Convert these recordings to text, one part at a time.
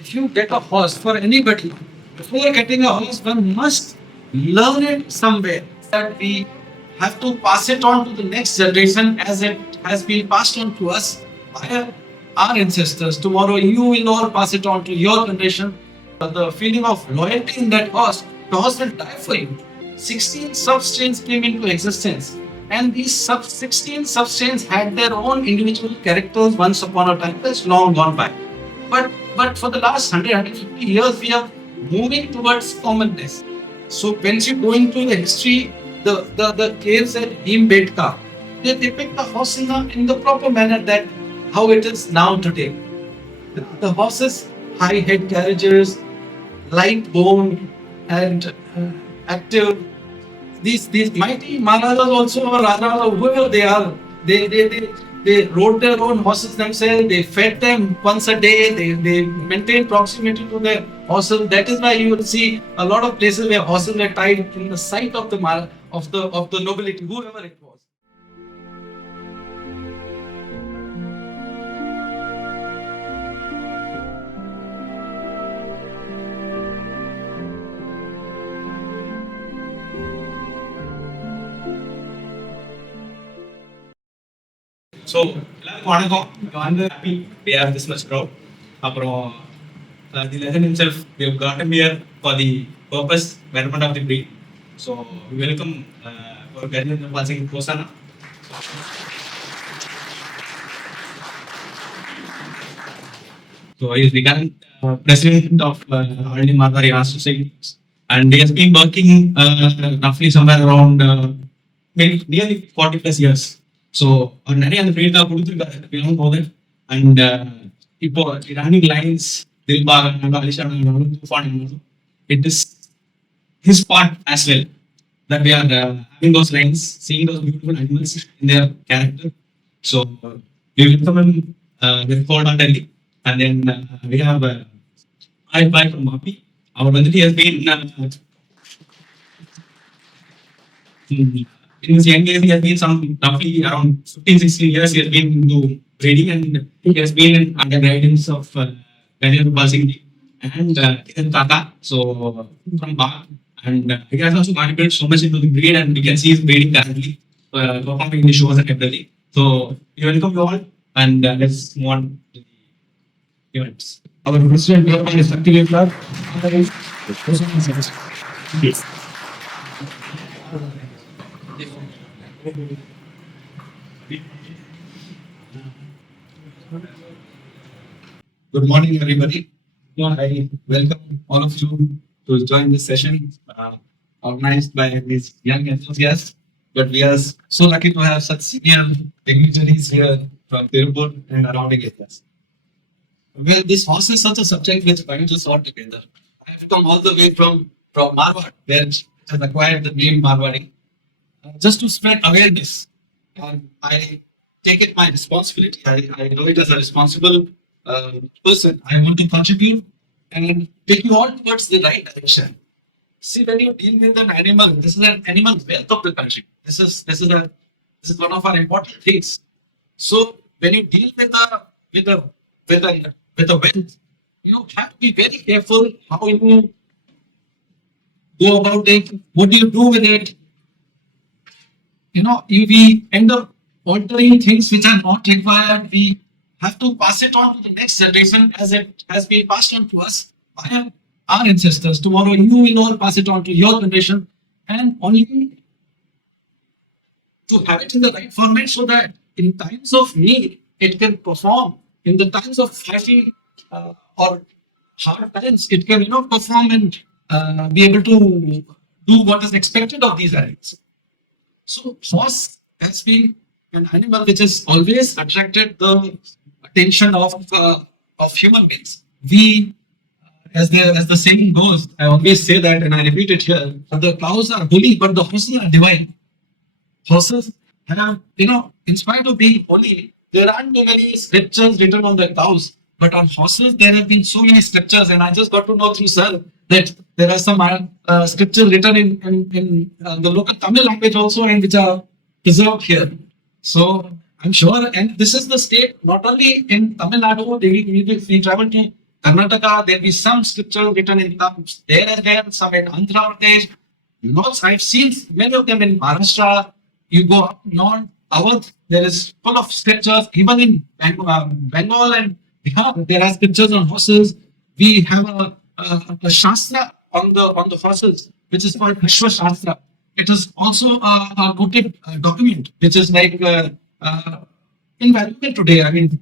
if you get a horse for anybody, before getting a horse, one must learn it somewhere. That we have to pass it on to the next generation as it has been passed on to us by our ancestors. Tomorrow you will all pass it on to your generation. The feeling of loyalty in that horse, the horse will die for you. 16 substrains came into existence, and these 16 substrains had their own individual characters once upon a time. That's long gone by. But for the last 150 years, we are moving towards commonness. So when you go into the history, the caves at Bhimbetka, they depict the horse in the proper manner that how it is now today. The horses, high head carriages, light bone and active. These mighty Maharajas also, or Rajas or whoever they are, they rode their own horses themselves. They fed them once a day. They maintained proximity to their horses. That is why you will see a lot of places where horses were tied in the sight of the nobility, whoever it was. So, I'm happy we have this much crowd. The legend himself, we have got him here for the purpose, betterment of the breed. So, we welcome our Gajendra Pal Singhji Posana. So, he is the current president of Marwari Rajasthan, and he has been working roughly somewhere around nearly 40 plus years. So, அவர் நிறைய அந்த ஃபீல்டாக கொடுத்துருக்காரு, we don't know that. And இப்போ running lines, Dilbag ஆனாலும் அலிஷா ஆனாலும் தூஃபான் ஆனாலும், it is his part as well that we are having those lines, seeing those beautiful animals in their character. So we welcome him with wholeheartedly. And then we have I from Mapi. Our வந்துட்டு has been in his young age, he has been some roughly around 15-16 years. He has been into breeding, and he has been under guidance of Gajendra Pal Singhji and Tata. So from Bach, and he has also contributed so much into the breed, and we can see his breeding currently performing in the shows and everything. So we welcome you all, and let's move on to the events. Our president is activated. Yes. Good morning, everybody. I welcome all of you to join this session organized by these young enthusiasts. But we are so lucky to have such senior dignitaries here from Tirupur and surrounding areas. Well, this horse is such a subject which binds us all together. I have come all the way from Marwar, where it has acquired the name Marwari, just to spread awareness. And I take it my responsibility. I know it as a responsible person. I want to contribute and take you all towards the right direction. See, when you deal with an animal, this is an animal wealth of the country. This is one of our important things. So when you deal with a wealth, you have to be very careful how you go about it. What do you do with it? We end up altering things which are not required. We have to pass it on to the next generation as it has been passed on to us by our ancestors. Tomorrow you will all pass it on to your generation, and only to have it in the right format so that in times of need it can perform. In the times of flashy or hard times, it can perform and be able to do what is expected of these animals. So horse has been an animal which has always attracted the attention of human beings. We, as the saying goes, I always say that and I repeat it here, the cows are holy, but the horses are divine. Horses have, in spite of being holy, there aren't many scriptures written on the cows, but on horses there have been so many scriptures, and I just got to know through sir that there are some scriptures written in the local Tamil language also, and which are preserved here. So I'm sure, and this is the state, not only in Tamil Nadu, we travel to Karnataka, there'll be some scriptures written in Tamil there and there, some in Andhra Pradesh. Lots, I've seen many of them in Maharashtra. You go up north, Awadh, there is full of scriptures. Even in Bengal and Bihar, there are scriptures on horses. We have a shastra on the horses, which is called Ashwath Shastra. It is also a quoted document, which is like invaluable today. I mean,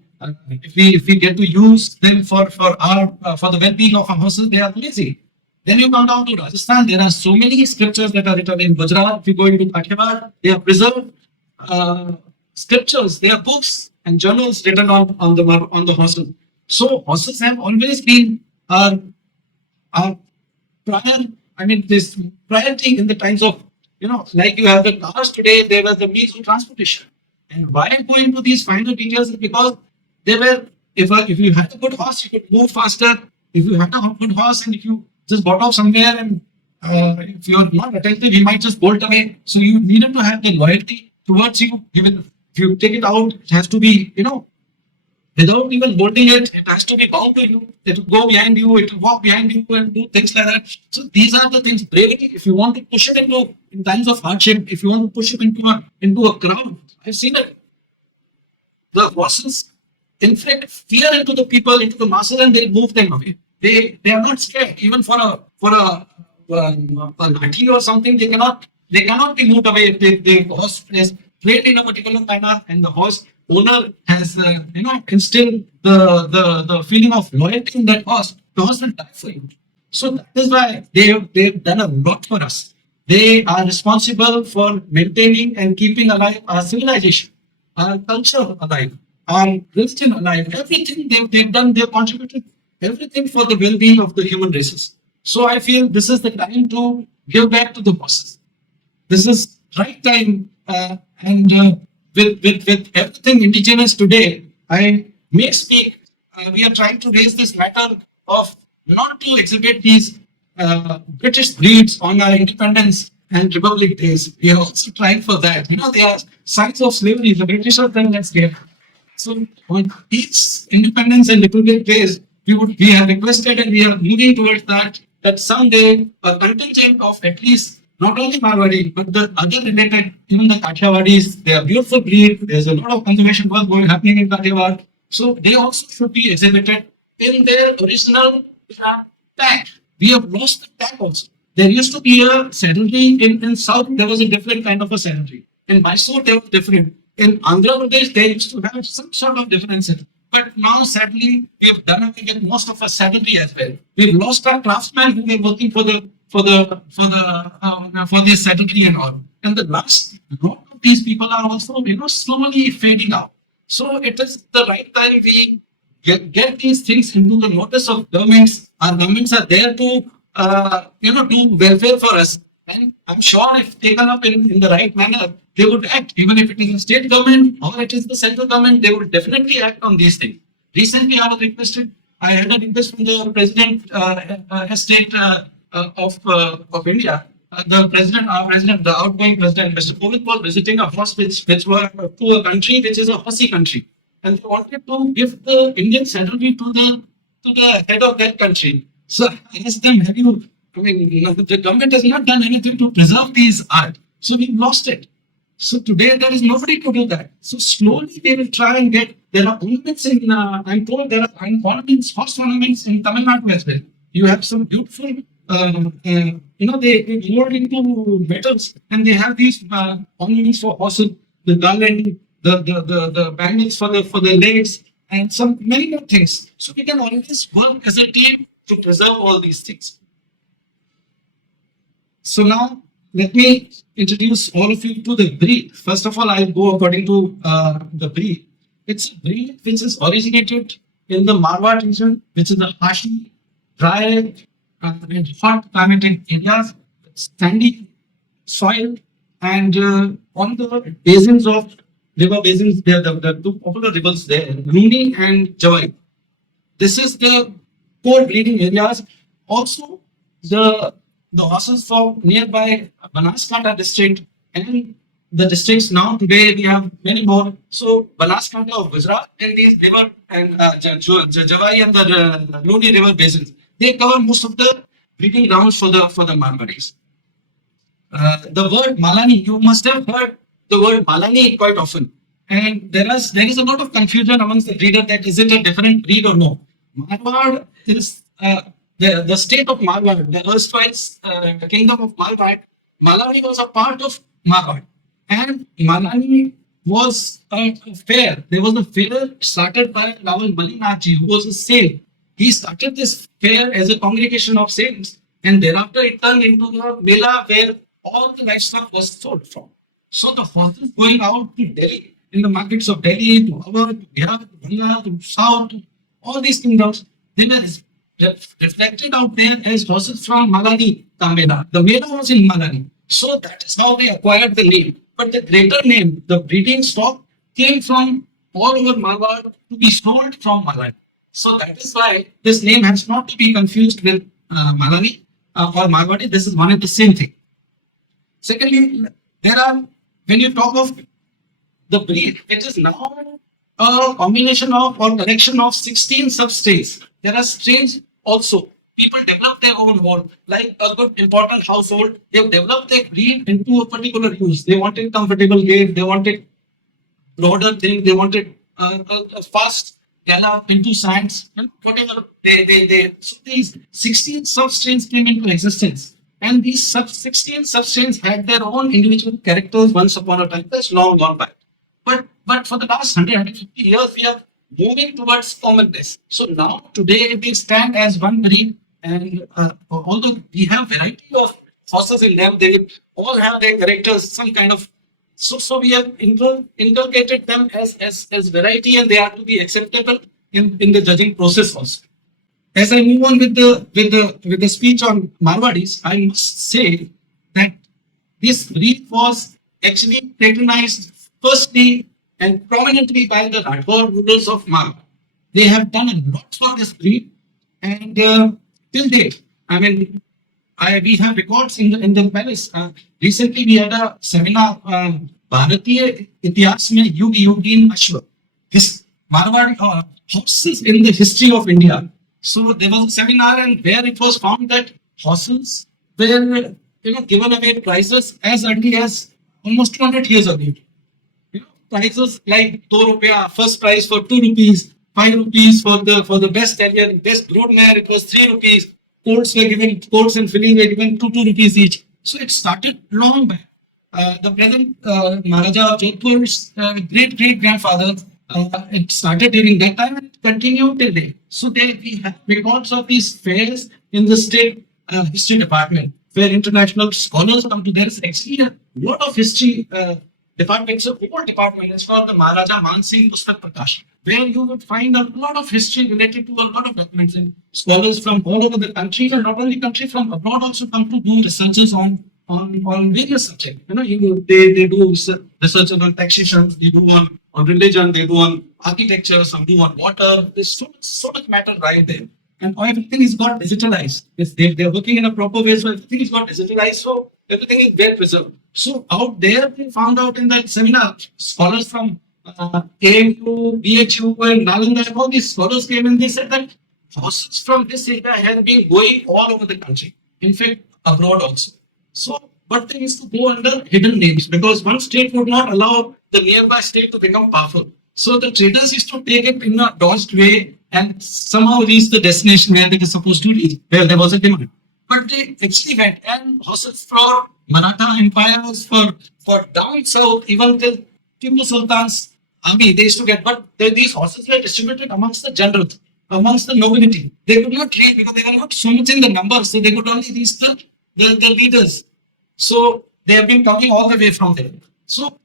if we get to use them for the well-being of our horses, they are amazing. Then you come down to Rajasthan. There are so many scriptures that are written in Gujarat. If you go into Kathiawar, they are preserved scriptures. They are books and journals written on the horses. So horses have always been our prior. I mean, this priority in the times of, like you have the cars today. There was the means of transportation. And why I go into these finer details is because they were, if you had a good horse, you could move faster. If you had a good horse and if you just got off somewhere and if you're not attentive, he might just bolt away. So you needed to have the loyalty towards you. Even if you take it out, it has to be, without even bolting it, it has to be bound to you. It will go behind you, it will walk behind you and do things like that. So these are the things. Bravery, if you want to push it in times of hardship, if you want to push it into a crowd, I've seen it. The horses inflict fear into the people, into the masses, and they move them away. They are not scared. Even for a lathi or something, they cannot be moved away if the horse is played in a particular manner and the horse owner has instilled the feeling of loyalty in that horse. The horse will die for you. So that is why they've done a lot for us. They are responsible for maintaining and keeping alive our civilization, our culture alive, our religion alive. Everything they've done, they've contributed everything for the well-being of the human races. So I feel this is the time to give back to the horses. This is right time, and with everything indigenous today, I may speak. We are trying to raise this matter of not to exhibit these British breeds on our independence and republic days. We are also trying for that. They are signs of slavery. The British are saying let's get. So on each independence and republic days, we have requested and we are moving towards that someday a contingent of at least not only Marwari but the other related, even the Kathiawadis, they are beautiful breed. There's a lot of conservation work happening in Kathiawar. So they also should be exhibited in their original tag. We have lost the tag also. There used to be a saddlery in South. There was a different kind of a saddlery. In Mysore, they were different. In Andhra Pradesh, they used to have some sort of differences. But now, sadly, we have done away with most of our saddlery as well. We've lost our craftsmen who were working for the saddlery and all. And the last lot of these people are also, slowly fading out. So it is the right time we get these things into the notice of governments. Our governments are there to, do welfare for us. And I'm sure if taken up in the right manner, they would act. Even if it is the state government or it is the central government, they would definitely act on these things. Recently, I had a request from the president, estate of India. The outgoing president, Mr. Kovind, was visiting a horse which were to a country which is a horsey country, and they wanted to give the Indian saddlery to the head of that country. So I asked them, the government has not done anything to preserve these art, so we've lost it. So today there is nobody to do that. So slowly they will try and get. There are ornaments in. I'm told there are ornaments, horse ornaments in Tamil Nadu as well. You have some beautiful. They mold into metals and they have these ornaments for horses, the garland, the bangles for the legs, and some many more things. So we can always work as a team to preserve all these things. So now let me introduce all of you to the breed. First of all, I'll go according to the breed. It's a breed which is originated in the Marwar region, which is the harshly dry and hot climatic areas, sandy soil, and on the basins of river basins, there the two popular rivers there, Luni and Javai. This is the core breeding areas. Also, the horses from nearby Banaskantha district and the districts. Now today we have many more. So Banaskantha of Gujarat and these river and Javai and the Luni river basins, they cover most of the breeding grounds for the Marwaris. The word Malani, you must have heard the word Malani quite often. And there is a lot of confusion amongst the reader that is it a different breed or no. Marwar is the state of Marwar, the erstwhile kingdom of Marwar. Malani was a part of Marwar. And Malani was a fair. There was a fair started by Rawal Malinaji, who was a sale. He started this fair as a congregation of saints, and thereafter it turned into the Mela where all the livestock was sold from. So the horses going out to Delhi, in the markets of Delhi, to Awadh, to Bihar, to Bangla, to South, all these kingdoms, they were reflected out there as horses from Malani, the Mela. The Mela was in Malani. So that is how they acquired the name. But the greater name, the breeding stock, came from all over Marwar to be sold from Malani. So that is why this name has not to be confused with Malani or Marwari. This is one and the same thing. Secondly, when you talk of the breed, it is now a combination of or collection of 16 sub-strains. There are strains also. People develop their own hold, like a good important household. They've developed their breed into a particular use. They wanted comfortable gait. They wanted broader thing. They wanted a fast gallop into science. And whatever so these 16 sub-strains came into existence. And these 16 sub-strains had their own individual characters once upon a time. That's long gone by. But for the last 150 years, we are moving towards commonness. So now, today, they stand as one breed. And although we have variety of horses in them, they all have their characters, some kind of. So we have inculcated them as variety, and they are to be acceptable in the judging process also. As I move on with the speech on Marwadis, I must say that this breed was actually patronized firstly and prominently by the Rajput rulers of Marwar. They have done a lot for this breed, and till date, I mean, we have records in the palace. Recently, we had a seminar, Bharatiya Itihas mein Yug Yugin Ashwath. This Marwari horses in the history of India. So there was a seminar, and where it was found that horses were given away prizes as early as almost 200 years ago. Prices like 2 rupees, first prize for 2 rupees, 5 rupees for the best stallion, best broodmare, it was 3 rupees. Coats and filling were given 2 rupees each. So it started long back. The present Maharaja of Jodhpur's great grandfather, it started during that time and it continued till date. So we have records of these fairs in the state history department, where international scholars come to. There is actually a lot of history department. It's a whole department. It's called the Maharaja Man Singh Pustak Prakash, where you would find a lot of history related to a lot of documents, and scholars from all over the country, and not only country, from abroad also come to do researches on various subjects. They do research on taxation, they do on religion, they do on architecture, some do on water. There's so much matter right there. And everything is got digitalized. They're working in a proper way, so everything is got digitalized, so everything is well preserved. So out there, we found out in that seminar, scholars from AMU, BHU, and Nalanda, all these scholars came and they said that horses from this area have been going all over the country. In fact, abroad also. So, but they used to go under hidden names because one state would not allow the nearby state to become powerful. So the traders used to take it in a dodged way and somehow reach the destination where they were supposed to reach, where there was a demand. But they actually went, and horses for Maratha empires, for down south, even till Tipu Sultan's army, they used to get. But these horses were distributed amongst the generals, amongst the nobility. They could not trade because they were not so much in the numbers, so they could only reach the leaders. So they have been coming all the way from there. So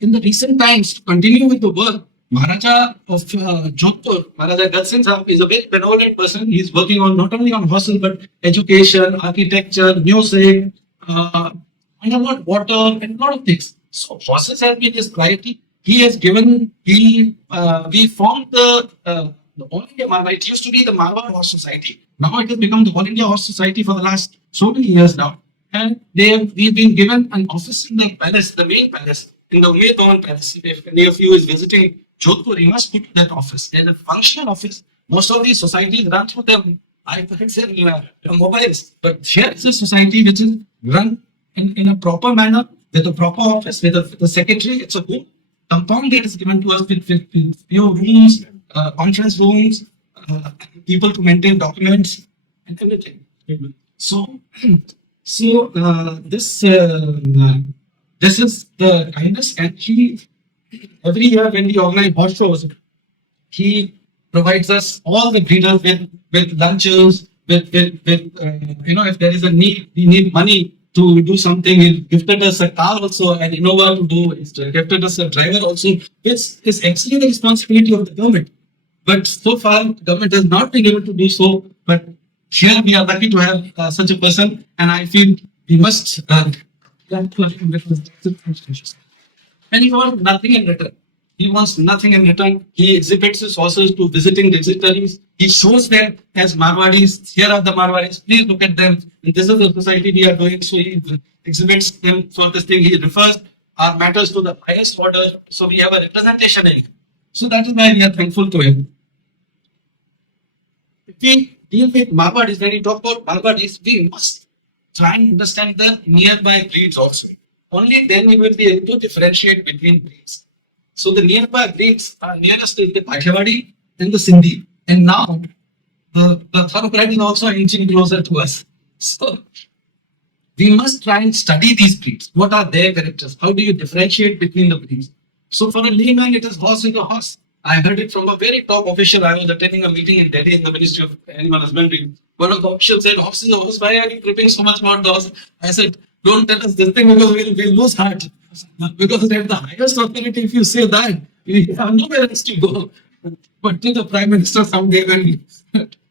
in the recent times, to continue with the work, Maharaja of Jodhpur, Maharaja Gajendra, is a very benevolent person. He is working on not only on horses but education, architecture, music, water, and a lot of things. So horses have been his priority. He has given. We formed the All India Marwar. It used to be the Marwar Horse Society. Now it has become the All India Horse Society for the last so many years now. and we've been given an office in the palace, the main palace, in the Umaid Bhawan Palace. If any of you is visiting Jodhpur, you must go to that office. There's a functional office. Most of these societies run through them. I could say mobiles, but here is a society which is run in a proper manner with a proper office, with a secretary. It's a good compound that is given to us with few rooms, conference rooms, people to maintain documents and everything. So, this is the kindness, and he every year when we organize horse shows, he provides us all the breeders with lunches, with if there is a need, we need money to do something. He gifted us a car also, an Innova to do. He's gifted us a driver also, which is actually the responsibility of the government. But so far, the government has not been able to do so. But here we are lucky to have such a person, and I feel we must. And he wants nothing in return. He wants nothing in return. He exhibits his horses to visiting dignitaries. He shows them as Marwaris. Here are the Marwaris. Please look at them. And this is the society we are doing. So he exhibits them for this thing. He refers our matters to the highest order. So we have a representation in him. So that is why we are thankful to him. If we deal with Marwaris, when we talk about Marwaris, we must try and understand the nearby breeds also. Only then we will be able to differentiate between breeds. So the nearby breeds are nearest is the Ashwath and the Sindhi. And now the thoroughbred is also inching closer to us. So we must try and study these breeds. What are their characters? How do you differentiate between the breeds? So for a layman, it is horse is a horse. I heard it from a very top official. I was attending a meeting in Delhi in the Ministry of Animal Husbandry. One of the officials said, horse is a horse. Why are you cribbing so much about the horse? I said, don't tell us this thing because we'll lose heart. Because at the highest authority, if you say that, we have nowhere else to go. But to the Prime Minister someday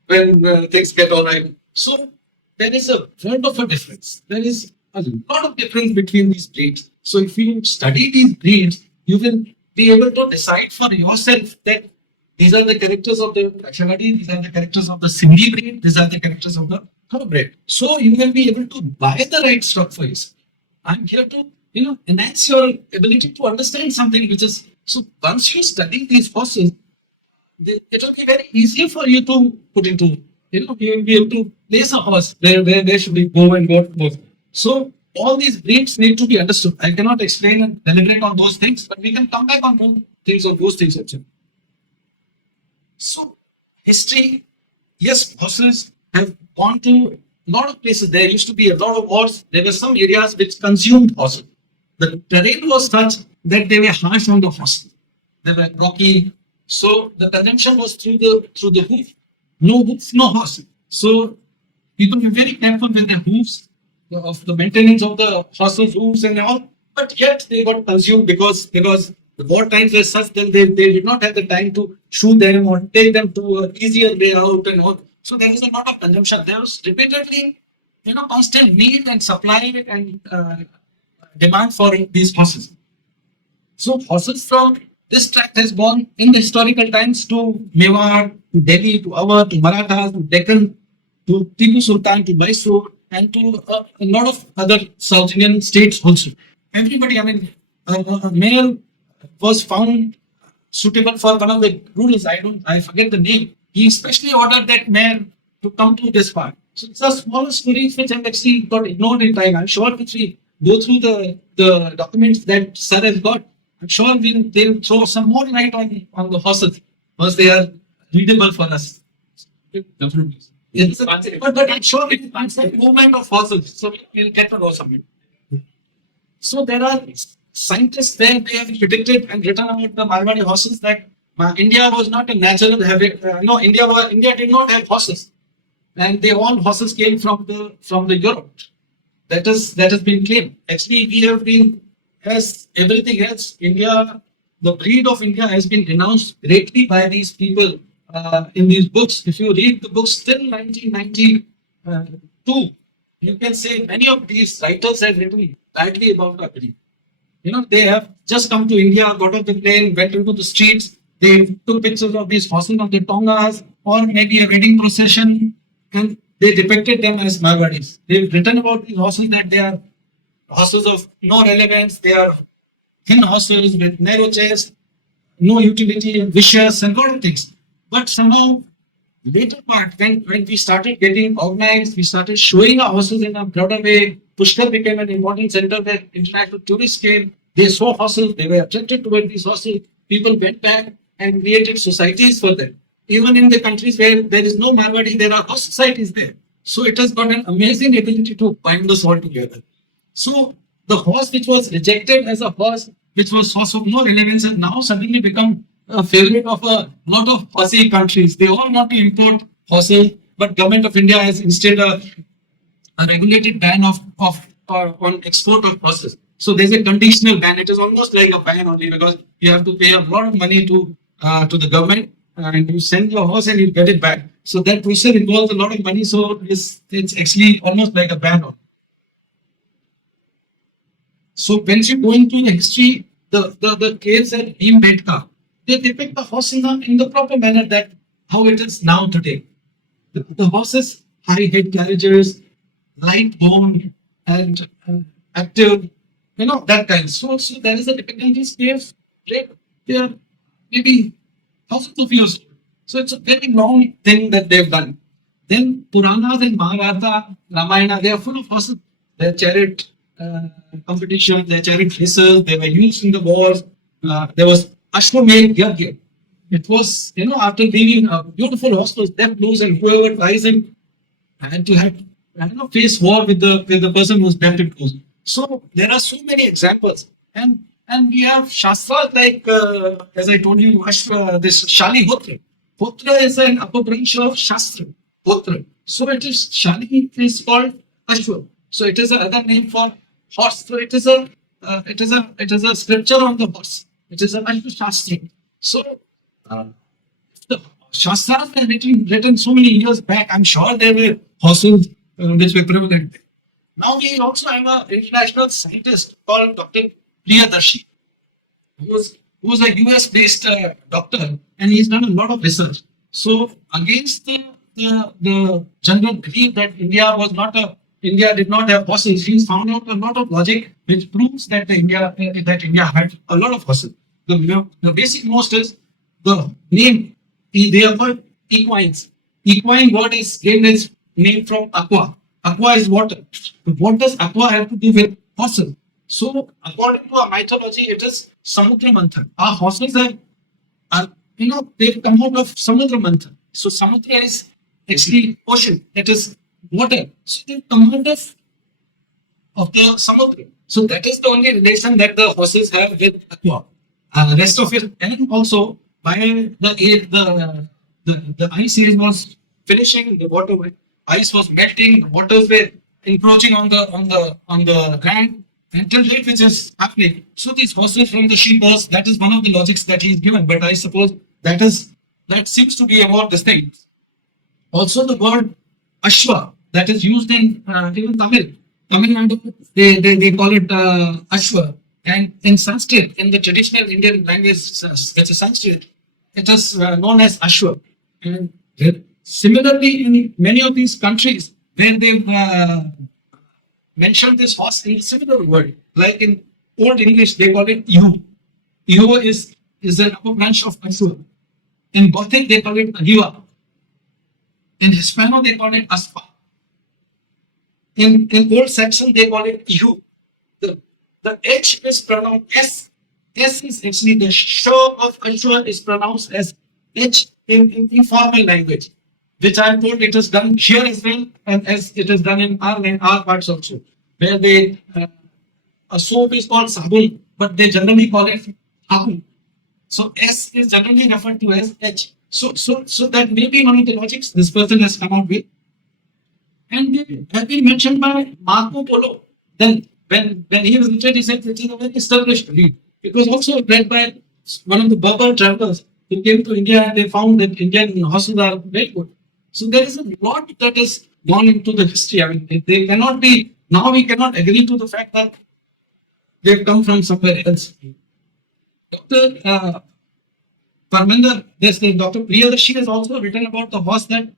when things get all right. So there is a lot of a difference. There is a lot of difference between these breeds. So if you study these breeds, you will be able to decide for yourself that these are the characters of the Ashwath, these are the characters of the Sindhi breed, these are the characters of the thoroughbred. So you will be able to buy the right stock for yourself. I'm here to enhance your ability to understand something which is so. Once you study these horses, it will be very easy for you to put into. You will be able to place a horse where should we go and what goes. So all these breeds need to be understood. I cannot explain and deliberate on those things, but we can come back on those things also. So history, yes, horses have gone to a lot of places. There used to be a lot of wars. There were some areas which consumed horses. The terrain was such that they were harsh on the horses. They were rocky. So the consumption was through the hoof. No hoof, no horse. So people were very careful with their hoofs, of the maintenance of the horses' hooves and all. But yet they got consumed because the war times were such that they did not have the time to shoot them or take them to an easier way out and all. So there was a lot of consumption. There was repeatedly, constant need and supply and demand for these horses. So horses from this tract has gone in the historical times to Mewar, to Delhi, to Awadh, to Marathas, to Deccan, to Tipu Sultan, to Mysore, and to a lot of other South Indian states also. Everybody, a male was found suitable for one of the rulers. I forget the name. He especially ordered that man to come to this part. So it's a smaller story which actually got ignored in time. I'm sure if we go through the documents that Sir has got, I'm sure they'll throw some more light on the horses once they are readable for us. Definitely. Yes, but I'm sure it is a movement of horses, so we'll get to know something. So there are scientists there, they have predicted and written about the Marwari horses that India was not a natural habit. India did not have horses, and all horses came from the Europe. That has been claimed. Actually, we have been, as everything else, India, the breed of India has been denounced greatly by these people in these books. If you read the books till 1992, you can say many of these writers have written badly about our breed. They have just come to India, got off the plane, went into the streets, they took pictures of these horses of the Tongas, or maybe a wedding procession, and they depicted them as Marwaris. They've written about these horses that they are horses of no relevance. They are thin horses with narrow chest, no utility, vicious, and lot of things. But somehow, later part, when we started getting organized, we started showing our horses in a broader way. Pushkar became an important center where international tourists came. They saw horses, they were attracted toward these horses. People went back and created societies for them. Even in the countries where there is no Marwari, there are horse societies there. So it has got an amazing ability to bind us all together. So the horse which was rejected as a horse, which was source of no relevance, has now suddenly become a favorite of a lot of horsey countries. They all want to import horses, but government of India has instead a regulated ban of on export of horses. So there's a conditional ban. It is almost like a ban only because you have to pay a lot of money to the government and you send your horse and you get it back. So that process involves a lot of money. So it's actually almost like a ban. So when you go into the history, the caves at Bhimbetka, they depict the horse in the proper manner that how it is now today. The horses, high head carriages, light bone and active, that kind. So there is a depiction in these caves. They are maybe thousands of years old. So it's a very long thing that they've done. Then Puranas and Mahabharata, Ramayana, they are full of horses. Their chariot competition, their chariot races, they were used in the wars. There was Ashwamedh Yagya. It was, after leaving a beautiful horse was left loose and whoever ties him had to have, face war with the person who's left him loose. So there are so many examples. And we have Shastras like, as I told you, this Shali Hotra. Hotra is an upper branch of Shastra. Hotra. So it is, Shali is called Ashwath. So it is another name for horse. So it is a scripture on the horse. It is a Shastra. So the Shastras were written so many years back. I'm sure there were horses which were prevalent. Now we also have an international scientist called Dr. Priyadarshi, who was a US based doctor, and he's done a lot of research. So against the general belief that India did not have horses, he's found out a lot of logic which proves that India had a lot of horses. The basic most is the name. They are called equines. Equine word is given its name from aqua. Aqua is water. What does aqua have to do with horses? So, according to our mythology, it is Samudra Manthan. Our horses they've come out of Samudra Manthan. So, Samudra is actually ocean. It is water. So, they've come out of the Samudra. So, that is the only relation that the horses have with aqua. Rest of it, and also by the ice age was finishing, the water ice was melting, the waters were encroaching on the land until late, which is happening. So these horses from the sheep horse, that is one of the logics that he is given. But I suppose that seems to be about this thing. Also the word Ashwa that is used in even Tamil Nadu, they call it Ashwa. And in Sanskrit, in the traditional Indian language, that's a Sanskrit, it is known as Ashwa. And similarly, in many of these countries, where they've mentioned this horse in a similar word, like in Old English, they call it Ihu. Ihu is an upper branch of Ashwa. In Gothic, they call it Agiva. In Hispano, they call it Aspa. In Old Saxon, they call it Ihu. The H is pronounced S. S is actually the show of Ashwa is pronounced as H in informal language, which I am told it is done here as well, and as it is done in our parts also, where they a soap is called sabun, but they generally call it sabun. So S is generally referred to as H. So that may be one of the logics this person has come up with, and they have been mentioned by Marco Polo. Then when he was written, he said it is a very established belief. It was also read by one of the Berber travelers who came to India and they found that Indian horses are very good. So there is a lot that has gone into the history. I mean, they cannot be, now we cannot agree to the fact that they've come from somewhere else. Dr. Parminder, Dr. Priyadarshi has also written about the horse that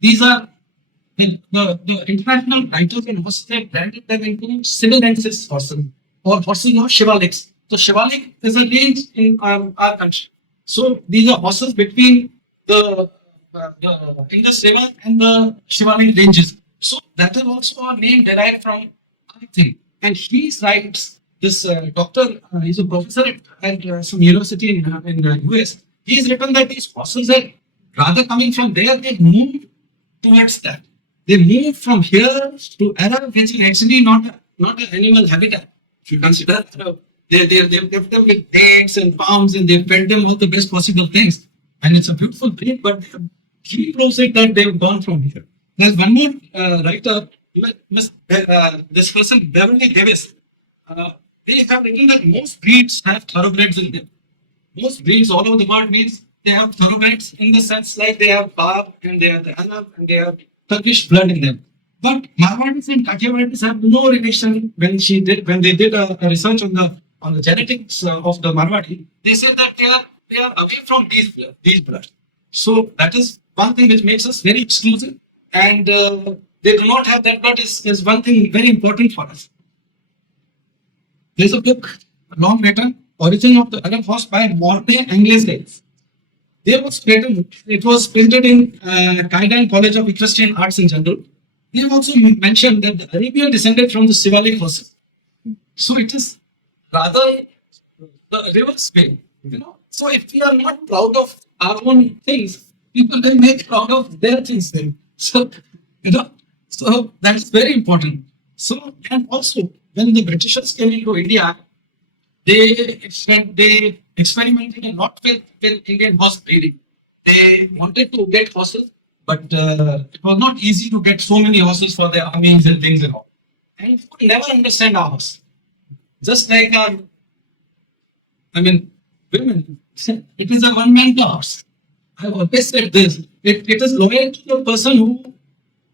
these are the international writers and horses have branded them into Sivalensis horses or horses of Shivaliks. So Shivalik is a range in our country. So these are horses between the Indus River and the Shivalik ranges. So that is also a name derived from I think. And he writes this doctor, he's a professor at some university in the US. He's written that these horses are rather coming from there, they move towards that. They move from here to Arab, which is actually not an animal habitat. If you consider they've kept them with dates and palms and they've fed them all the best possible things. And it's a beautiful breed, but he proves it that they've gone from here. There's one more writer, this person, Beverly Davis. They have written that most breeds have thoroughbreds in them. Most breeds all over the world means they have thoroughbreds in the sense like they have Barb and they have the Arab and they have Turkish blood in them. But Marwaris and Gajendra have no relation. When they did a research on the genetics of the Marwari, they said that they are away from these blood. So that is one thing which makes us very exclusive, and they do not have that blood is one thing very important for us. There's a book, a long letter, Origin of the Arab Horse by Mornay Anglais. It was printed in Kaidan College of Equestrian Arts in General. They have also mentioned that the Arabian descended from the Shivalik horses. So it is rather the reverse way. So if we are not proud of our own things, people then make proud of their things then. So so that's very important. So and also when the Britishers came into India, they experimented a lot with Indian horse breeding. They wanted to get horses, but it was not easy to get so many horses for their armies and things and all. And you could never understand our horse. Just like women, it is a one-man horse. I've always said this. It is loyal to the person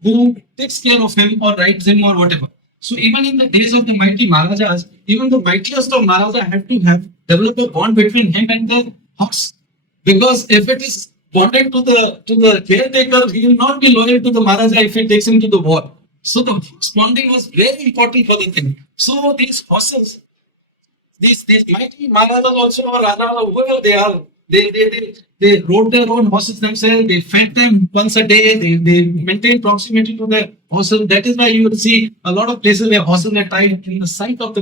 who takes care of him or rides him or whatever. So even in the days of the mighty Maharajas, even the mightiest of Maharajas had to have developed a bond between him and the horse. Because if it is bonded to the caretaker, he will not be loyal to the Maharaja if he takes him to the war. So the bonding was very important for the thing. So these horses, these mighty Maharajas also or Rajas or whoever they are, they rode their own horses themselves. They fed them once a day. They maintained proximity to the horses. That is why you will see a lot of places where horses are tied in the sight of the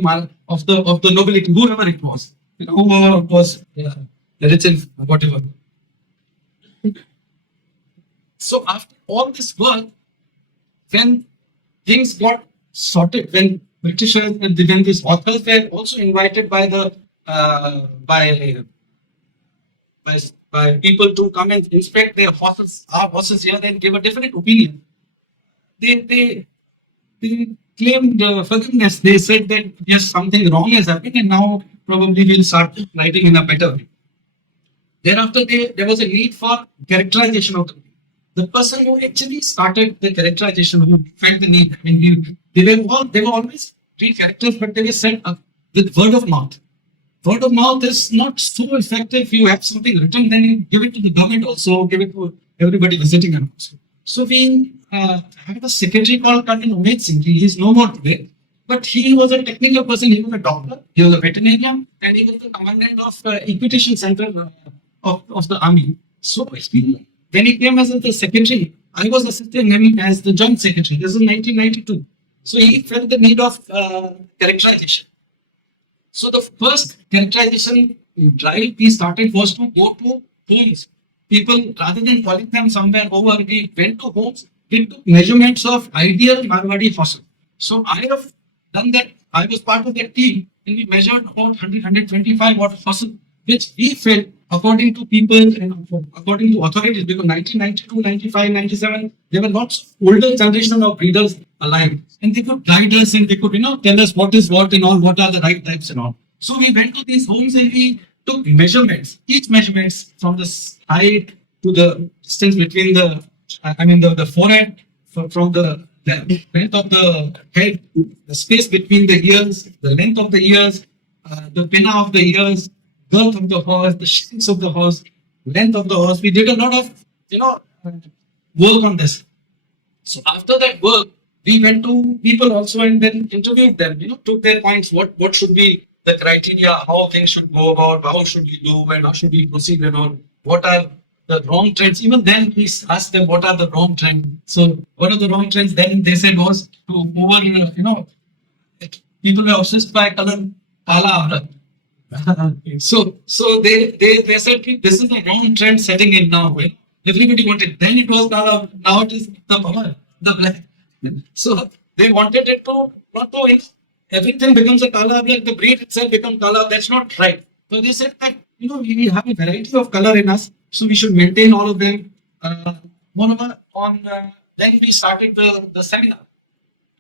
nobility, whoever it was, whoever was the rich and whatever. So after all this work, when things got sorted, when Britishers and then these authors were also invited by the by people to come and inspect their horses, our horses here, and give a different opinion. They claimed forgiveness. They said that yes, something wrong has happened, and now probably we'll start writing in a better way. Thereafter, there was a need for characterization of the person who actually started the characterization, who felt the need. I mean, they were always three characters, but they were set up with word of mouth. Word of mouth is not so effective. You have something written, then you give it to the government also, give it to everybody visiting them also. So we had a secretary called Mr. Singh. He is no more today. But he was a technical person. He was a doctor. He was a veterinarian. And he was the commandant of equitation center of the army. So when he came as the secretary, I was assisting him as the joint secretary. This is 1992. So he felt the need of characterization. So the first characterization drive we started was to go to homes. People, rather than calling them somewhere over, we went to homes, we took measurements of ideal Marwari horses. So I have done that. I was part of that team, and we measured about 125 horses, which we felt, according to people and according to authorities, because 1992, 95, 97, there were lots of older generation of breeders alive, and they could guide us and they could, tell us what is what and all, what are the right types and all. So we went to these homes and we took measurements, each measurements from the height to the distance between the forehead, from the length of the head, the space between the ears, the length of the ears, the pinna of the ears, girth of the horse, the shins of the horse, length of the horse. We did a lot of, work on this. So after that work, we went to people also and then interviewed them, took their points, what should be the criteria, how things should go about, how should we do and how should we proceed and all, what are the wrong trends. Even then we asked them what are the wrong trends. So what are the wrong trends? Then they said was to over, people were obsessed by color, kala avrat. So they said this is the wrong trend setting in now. Everybody wanted. Then it was now it is the power, the black. So they wanted it to not to everything becomes a color, like the breed itself becomes color. That's not right. So they said that we have a variety of color in us, so we should maintain all of them. Moreover, then we started the seminar.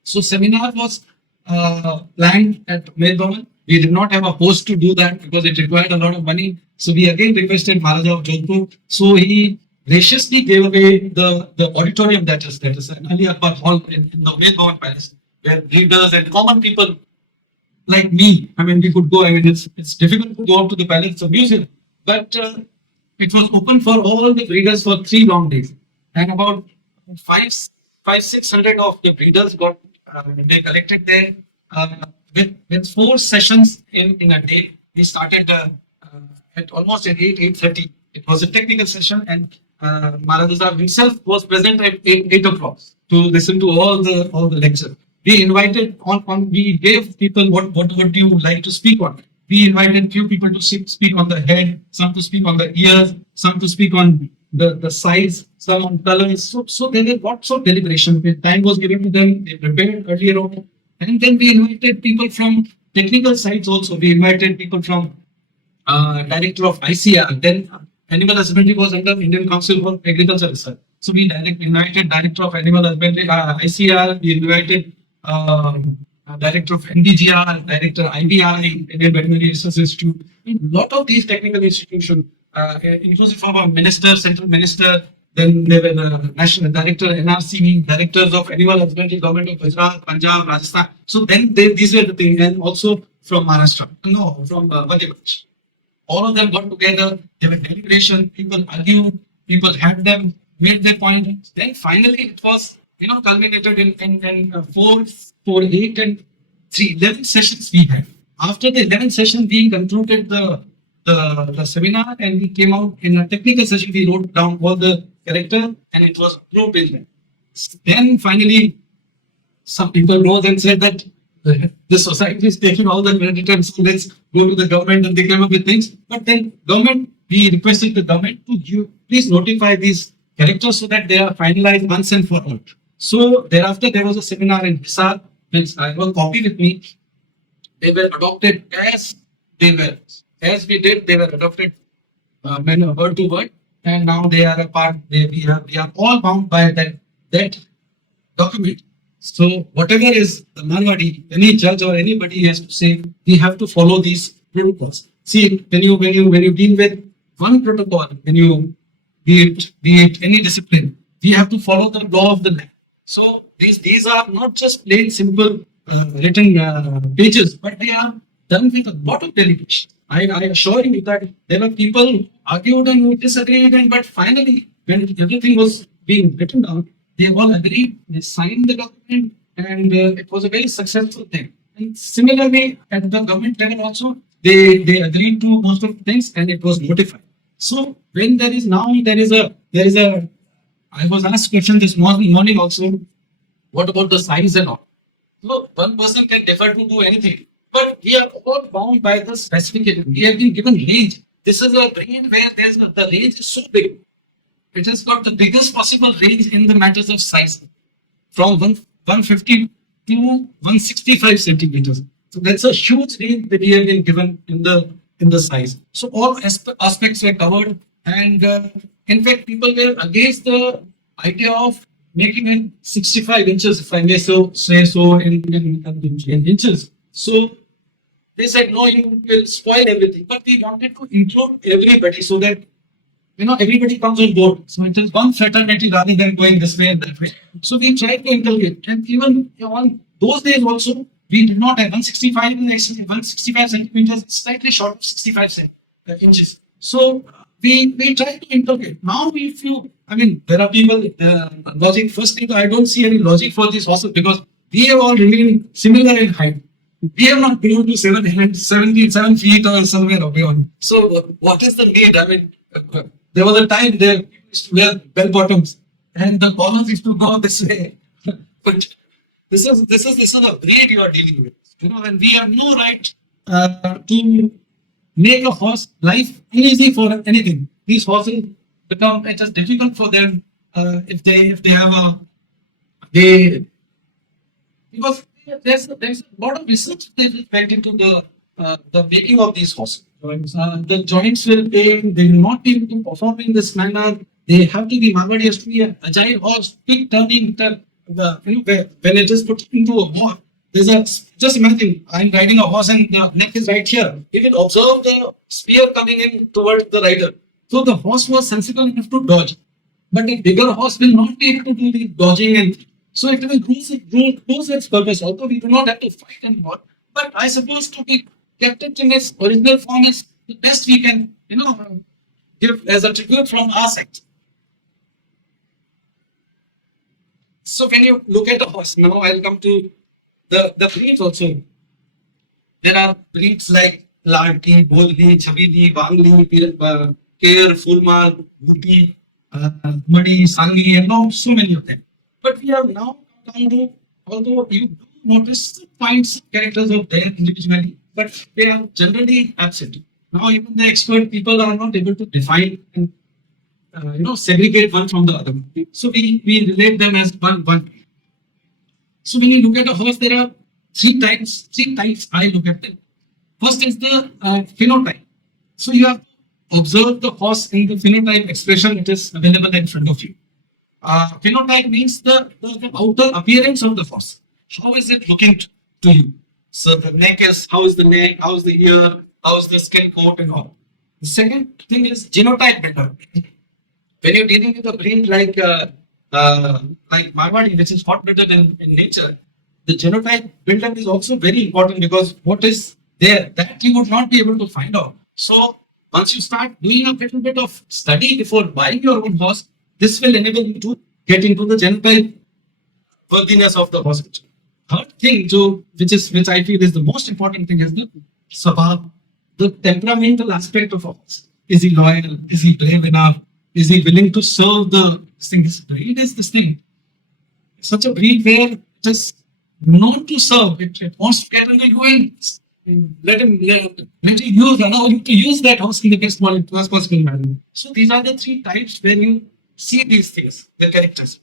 So seminar was planned at Melbourne. We did not have a host to do that because it required a lot of money. So we again requested Maharaja of Jodhpur. So he graciously gave away the auditorium that is an Ali Akbar hall in the Melbourne Palace, where readers and common people like me, we could go. It's difficult to go up to the palace of museum, but it was open for all the breeders for 3 long days, and about 600 of the breeders got they collected there with 4 sessions in a day. We started at almost at 8:30. It was a technical session, and Maharaja himself was present at 8 o'clock to listen to all the lecture. We invited we gave people what would you like to speak on. We invited few people to speak on the head, some to speak on the ears, some to speak on the size, some on colors. So there were lots of deliberation. Time was given to them. They prepared earlier on, and then we invited people from technical sides also. We invited people from director of ICR. Then animal husbandry was under Indian Council for Agriculture Research. So we invited director of animal husbandry, ICR. We invited director of NDGR, director IBI, Indian Veterinary Research Institute. A lot of these technical institutions, inclusive of our minister, central minister. Then there were the national director, NRC, directors of animal husbandry, government of Gujarat, Punjab, Rajasthan. So then these were the things, and also from Maharashtra. No, from Madhya Pradesh. All of them got together. There were deliberation. People argued. People had them, made their point. Then finally it was culminated in 4, 8, and 11 sessions we had. After the 11th session, we concluded the seminar, and we came out in a technical session. We wrote down all the character, and it was approved in them. Then finally, some people rose and said that the society is taking all the credit, so let's go to the government, and they came up with things. But then we requested the government to please notify these characters so that they are finalized once and for all. So thereafter, there was a seminar in Hisar, which I have a copy with me. They were adopted as they were. As we did, they were adopted word to word, and now they are a part. We are all bound by that document. So whatever is the Marwari, any judge or anybody has to say, we have to follow these protocols. See, when you deal with one protocol, when you be it any discipline, we have to follow the law of the land. So these are not just plain simple written pages, but they are done with a lot of deliberation. I assure you that there were people who argued and who disagreed, but finally, when everything was being written down, they all agreed, they signed the document, and it was a very successful thing. And similarly, at the government level also, they agreed to most of the things, and it was notified. So when there is a I was asked question this morning also, what about the size and all? So one person can differ to do anything, but we are all bound by the specification. We have been given range. This is a breed where the range is so big. It has got the biggest possible range in the matters of size, from 150 to 165 centimeters. So that's a huge range that we have been given in the size. So all aspects were covered, and in fact, people were against the idea of making it 65 inches, if I may say so, in inches. So they said, no, you will spoil everything. But we wanted to include everybody so that everybody comes on board. So it is one fraternity rather than going this way and that way. So we tried to inculcate. And even on those days also, we did not have 165 centimeters, slightly short of 65 inches. So we try to interpret. Now, if you, I mean, there are people logic. First thing, I don't see any logic for these horses because we have all remained similar in height. We have not grown to 7 feet or somewhere beyond. So, what is the need? I mean, there was a time there we used to wear bell bottoms, and the columns used to go this way. But this is a breed you are dealing with. You know, and we have no right to make a horse life easy for anything. These horses become it is difficult for them if they have a they because there's a lot of research that is went into the making of these horses. The joints will pain. They will not be able to perform in this manner. They have to be Marwari has to be an agile horse, quick turning. When it is put into a horse, there's a just imagine I'm riding a horse and the neck is right here. You can observe the spear coming in towards the rider. So the horse was sensible enough to dodge, but a bigger horse will not be able to do the dodging and so it will lose its purpose. Although we do not have to fight anymore, but I suppose to be kept it in its original form is the best we can, give as a tribute from our side. So when you look at a horse, now I'll come to the breeds also. There are breeds like Larki, Bolgi, Chabili, Bangli, Kher, Fulmar, Buti, Madi, Sangi, and now so many of them. But we have now come to, although you do notice points characters of their individuality, but they are generally absent. Now even the expert people are not able to define and segregate one from the other. So we relate them as one. So when you look at a horse, there are three types I look at them. First is the phenotype. So you have to observe the horse in the phenotype expression that is available in front of you. Phenotype means the outer appearance of the horse. How is it looking to you? So the neck is, how is the neck, how is the ear, how is the skin coat and all. The second thing is genotype builder. When you're dealing with a breed like Marwari, which is hot-blooded in nature, the genotype buildup is also very important because what is there that you would not be able to find out. So once you start doing a little bit of study before buying your own horse, this will enable you to get into the genotype worthiness of the horse. Third thing, which I feel is the most important thing, is the sabha, the temperamental aspect of a horse. Is he loyal? Is he brave enough? Is he willing to serve the thing? This breed is this thing. Such a breed where it is known to serve. It wants to get under you and let him allow him to use that horse in the best possible manner. So these are the three types when you see these things, the characters.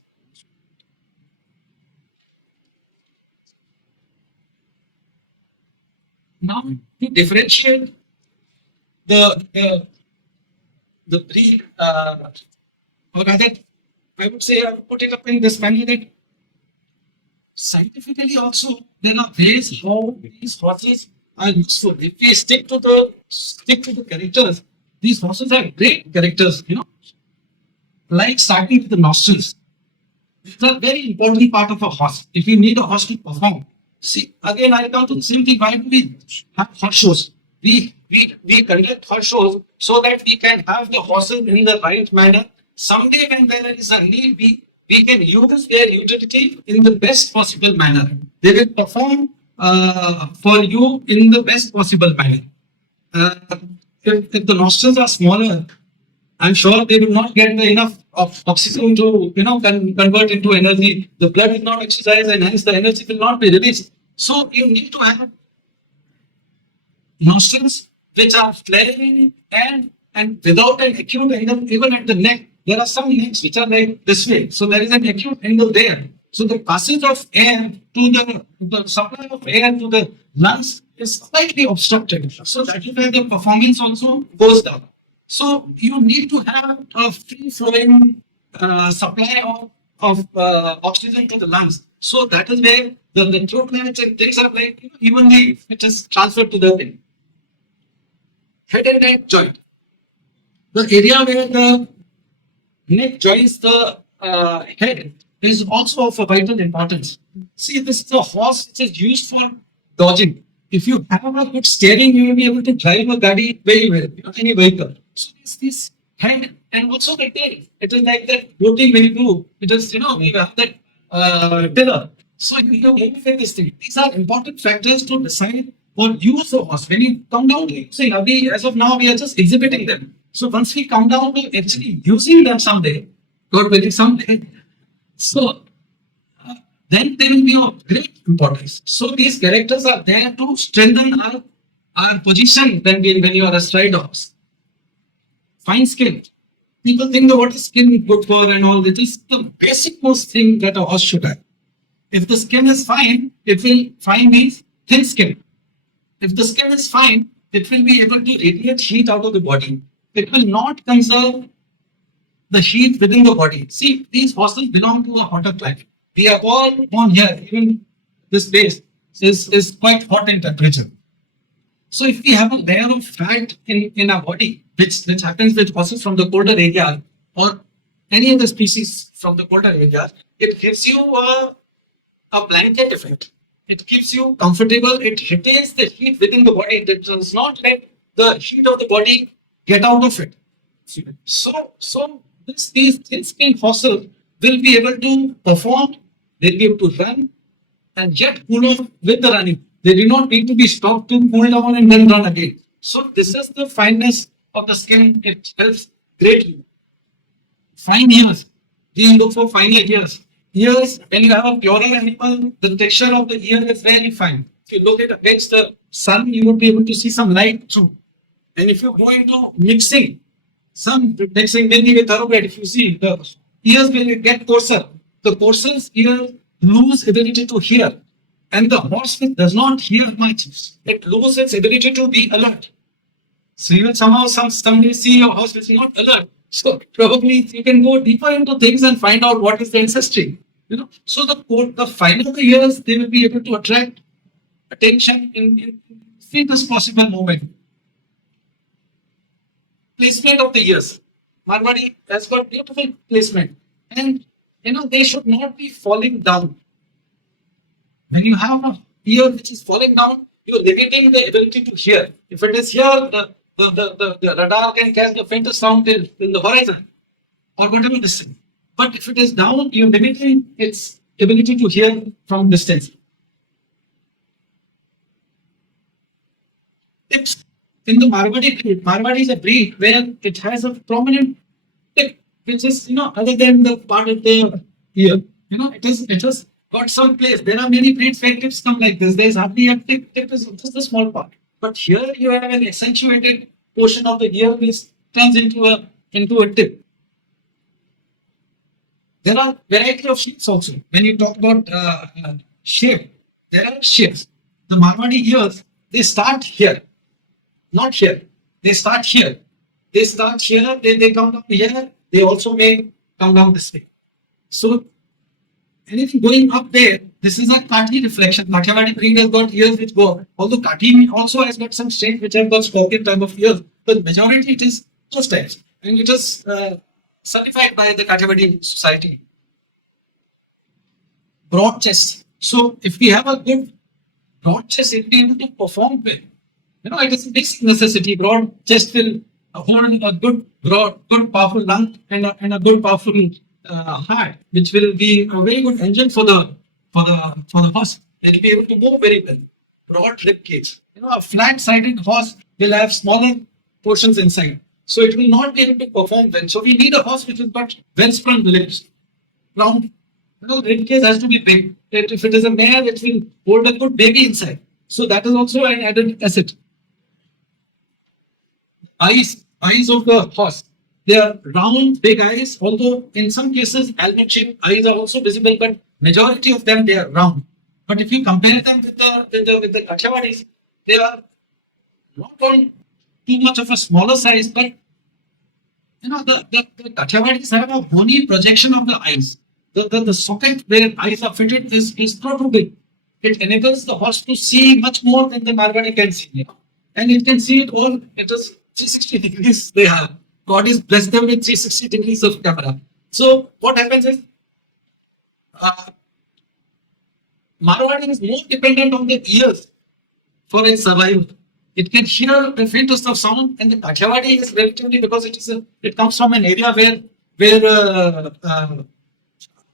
Now to differentiate the breed, or rather, I would say I would put it up in this manner that scientifically also there are ways how these horses are useful. If we stick to the characters, these horses are great characters, like starting with the nostrils. It's a very important part of a horse. If you need a horse to perform, see again I come to the same thing. Why do we have horse shows? We conduct horse shows so that we can have the horses in the right manner. Someday when there is a need, we can use their utility in the best possible manner. They will perform for you in the best possible manner. If the nostrils are smaller, I'm sure they will not get enough of oxygen to convert into energy. The blood will not exercise and hence the energy will not be released. So you need to have nostrils which are flaring and without an acute angle even at the neck. There are some necks which are like this way. So there is an acute angle there. So the passage of air to the supply of air to the lungs is slightly obstructed. So that is where the performance also goes down. So you need to have a free flowing supply of oxygen to the lungs. So that is where the throat limits and things are like evenly it is transferred to the thing. Head and neck joint. The area where the neck joins the head is also of a vital importance. See, this is a horse which is used for dodging. If you have a good steering, you will be able to drive a gadi very well, any vehicle. So these And also the tail. It is like that floating when you move. It is, you have that pillar. So you move with this thing. These are important factors to decide or use the horse. When you come down to say, as of now, we are just exhibiting them. So once we come down to actually using them someday, God willing, someday, so then they will be of great importance. So these characters are there to strengthen our position when you are a stride horse. Fine skin. People think that what is skin good for and all this is the basic most thing that a horse should have. If the skin is fine, it will fine means thin skin. If the skin is fine, it will be able to radiate heat out of the body. It will not conserve the heat within the body. See, these horses belong to a hotter climate. We are all born here. Even this place is quite hot in temperature. So if we have a layer of fat in our body, which happens with horses from the colder area or any other species from the colder area, it gives you a blanket effect. It keeps you comfortable. It retains the heat within the body. It does not let the heat of the body get out of it. So these thin skinned horses will be able to perform, they'll be able to run and yet cool off with the running. They do not need to be stopped to cool down and then run again. So this is the fineness of the skin. It helps greatly. Fine ears. We look for finer ears. Ears, when you have a purer animal, the texture of the ear is very fine. If you look at against the sun, you will be able to see some light through. And if you go into mixing, some mixing maybe with thoroughbred, if you see the ears will get coarser. The coarser ears lose ability to hear. And the horse which does not hear much, it loses its ability to be alert. So you will somehow someday see your horse which is not alert. So probably you can go deeper into things and find out what is the ancestry. So the finer the ears, they will be able to attract attention in faintest possible moment. Placement of the ears. Marwari has got beautiful placement. And they should not be falling down. When you have an ear which is falling down, you're limiting the ability to hear. If it is here, the radar can catch the faintest sound in the horizon or whatever distance. But if it is down, you're limiting its ability to hear from distance. Tips. In the Marwari breed, Marwari is a breed where it has a prominent tip, which is, other than the part of the ear. It has got some place. There are many breeds where tips come like this. There is hardly a tip. Tip is just a small part. But here you have an accentuated portion of the ear which turns into a tip. There are variety of shapes also. When you talk about shape, there are shapes. The Marwari ears, they start here, not here. They start here. They start here. They come down here. They also may come down this way. So anything going up there, this is a Kati reflection. Marwari breed has got ears which go. Although Kati also has got some strains which have got scorpion type of ears, but majority it is those types, and it is certified by the Marwari Society. Broad chest. So if we have a good broad chest, it will be able to perform well. It is a basic necessity. Broad chest will hold a good, powerful lung and a good, powerful heart, which will be a very good engine for the horse. It will be able to move very well. Broad rib cage. A flat-sided horse will have smaller portions inside, so it will not be able to perform well. So we need a horse which has got well-sprung limbs. Round. Rib cage has to be big. If it is a mare, it will hold a good baby inside. So that is also an added asset. Eyes of the horse. They are round, big eyes. Although in some cases, almond-shaped eyes are also visible, but majority of them they are round. But if you compare them with the Kathiyawadi's, they are not on too much of a smaller size, but the Kathiyawadi's have a bony projection of the eyes. The socket where eyes are fitted is not too big. It enables the horse to see much more than the Marwari can see. And it can see it all. It is 360 degrees they have. God is blessed them with 360 degrees of camera. So what happens is, Marwari is more dependent on the ears for its survival. it can hear the faintest of sound, and the Kathiawadi is relatively because it comes from an area where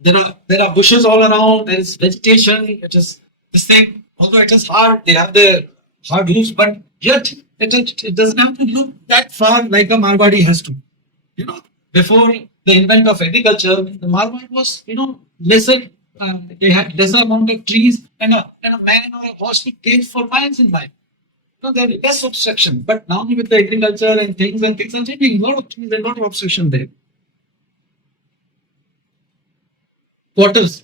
there are bushes all around. There is vegetation. It is this thing. Although it is hard, they have the hard roofs, but yet it doesn't have to look that far like a Marwari has to. Before the invent of agriculture, the Marwari was lesser. They had lesser amount of trees, and a man or a horse would cage for miles and miles. There is less obstruction. But now with the agriculture and things are changing, a lot of trees and a lot of obstruction there. Quarters.